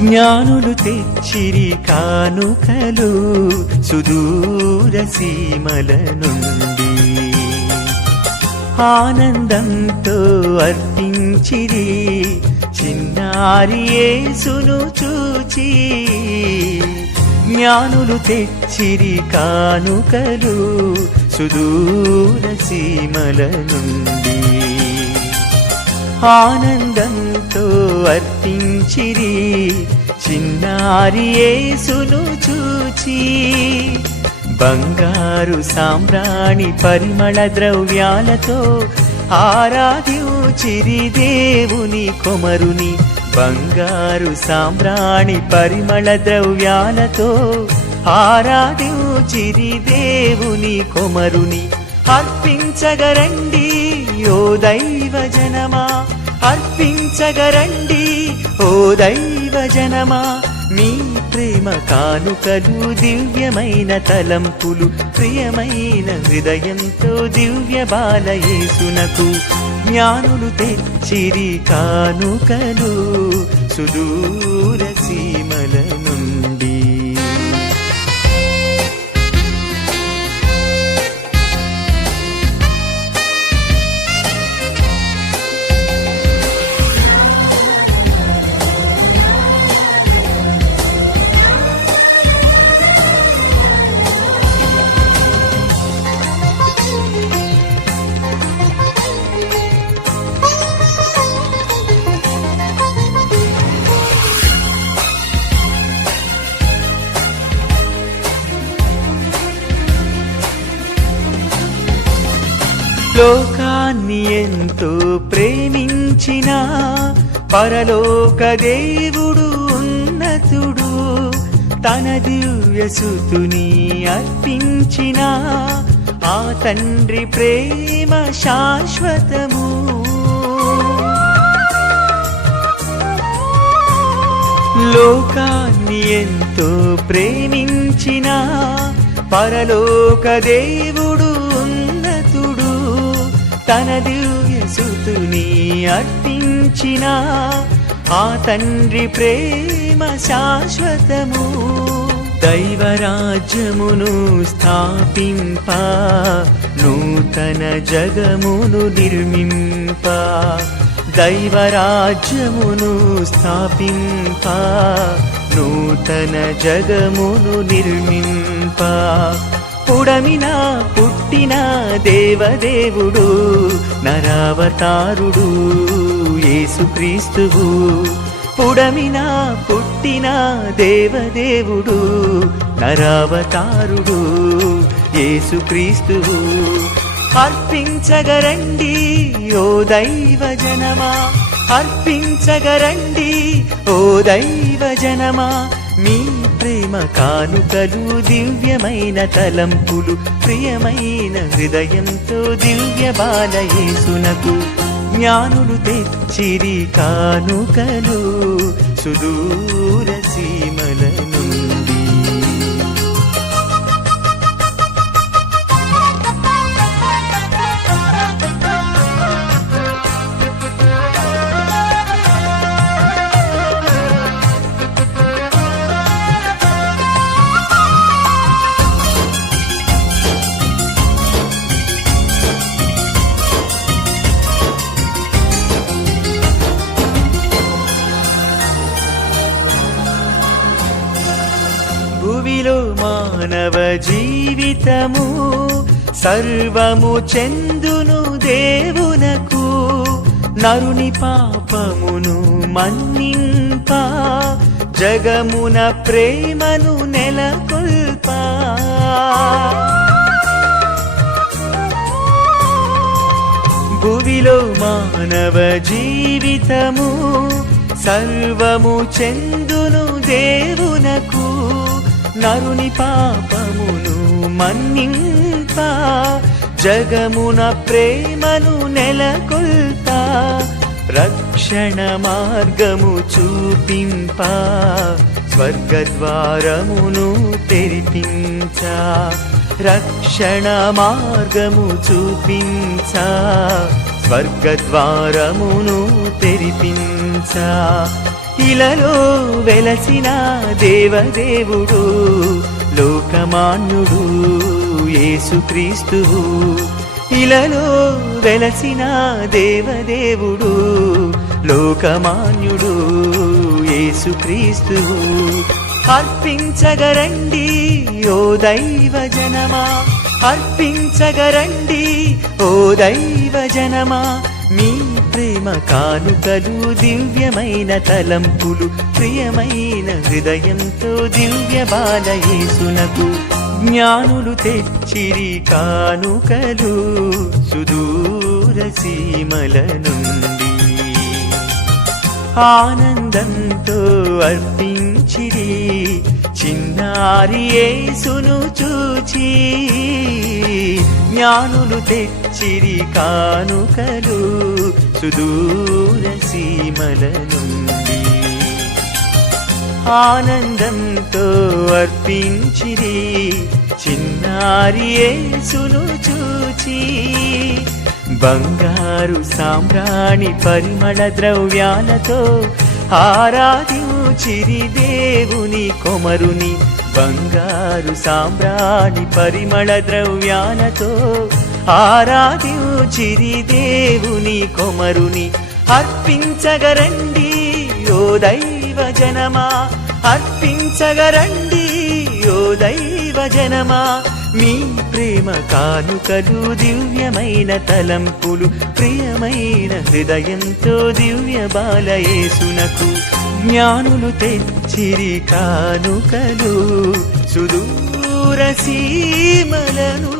జ్ఞానులు తెచ్చిరి కానుకలు సుదూర సీమల నుండి. ఆనందంతో అర్పించిరి చిన్నారి యేసును చూచి. జ్ఞానులు తెచ్చిరి కానుకలు సుదూర సీమల నుండి. ఆనందంతో అర్పించిరి. చిన్నారి యేసును చూచి బంగారు సాంబ్రాణి పరిమళ ద్రవ్యాలతో ఆరాధించిరి దేవుని కొమరుని. బంగారు సాంబ్రాణి పరిమళ ద్రవ్యాలతో ఆరాధించిరి దేవుని కొమరుని. అర్పించగరండి. ఓ దైవ జనమా అర్పించగరండి. ఓ దైవ జనమా మీ ప్రేమ కానుకలు దివ్యమైన తలంపులు ప్రియమైన హృదయంతో దివ్య బాలయేసునకు జ్ఞానులు తెచ్చిరి కానుకలు సుదూర సీమల నుండి లోకాన్ని ఎంతో ప్రేమించిన పరలోక దేవుడు ఉన్నతుడు తన దివ్యసుతుని అర్పించిన ఆ తండ్రి ప్రేమ శాశ్వతము. లోకాన్ని ఎంతో ప్రేమించిన పరలోక దేవుడు తన దివ్యసుతుని అర్పించిన ఆ తండ్రి ప్రేమ శాశ్వతము. దైవరాజ్యమును స్థాపింప నూతన జగమును నిర్మింప. దైవరాజ్యమును స్థాపింప నూతన జగమును నిర్మింప. పుడమిన పుట్టిన దేవదేవుడు నరావతారుడు యేసుక్రీస్తువు. పుడమిన పుట్టిన దేవదేవుడు నరావతారుడు యేసుక్రీస్తువు. అర్పించగరండి ఓ దైవ జనమా. అర్పించగరండి ఓ దైవ జనమా. మీ ప్రేమ కానుకలు దివ్యమైన తలంపులు ప్రియమైన హృదయంతో దివ్య బాలయేసునకు జ్ఞానులు తెచ్చిరి కానుకలు సుదూర సీమల సహితము సర్వము చెందును దేవునకు. నరుని పాపమును మన్నింప జగమున ప్రేమను నెలకొల్పా. భువిలో మానవ జీవితము సర్వము చెందును దేవునకు. నరుని పాపమును మన్నింప జగమున ప్రేమను నెలకొల్తా రక్షణ మార్గము చూపింప స్వర్గద్వారమును తెరిపించా రక్షణ మార్గము చూపించా స్వర్గద్వారమును తెరిపించా. ఇలలో వెలసిన దేవదేవుడు లోకమాన్యుడు యేసుక్రీస్తువు. ఇలలో వెలసిన దేవదేవుడు లోకమాన్యుడు యేసుక్రీస్తువు. అర్పించగరండి ఓ దైవ జనమా అర్పించగరండి ఓ దైవ జనమా మీ ప్రేమ కానుకలు దివ్యమైన తలంపులు ప్రియమైన హృదయంతో దివ్య బాలయేసునకు జ్ఞానులు తెచ్చిరి కానుకలు సుదూర సీమల నుండి. ఆనందంతో అర్పించిరి చిన్నారి యేసును చూచి జ్ఞానులు తెచ్చిరి కానుకలు సుదూర సీమల నుండి ఆనందంతో అర్పించిరి చిన్నారి యేసును చూచి బంగారు సామ్రాణి పరిమళ ద్రవ్యాలతో చిరి దేవుని కొమరుని బంగారు సామ్రాణి పరిమళ ద్రవ్యాలతో చిరి దేవుని కొమరుని. అర్పించగరండి ఓ దైవ జనమా అర్పించగరండి ఓ దైవ జనమా. మీ ప్రేమ కానుకలు దివ్యమైన తలంపులు ప్రియమైన హృదయంతో దివ్య బాలయేసునకు జ్ఞానులు తెచ్చిరి కానుకలు సుదూర సీమలను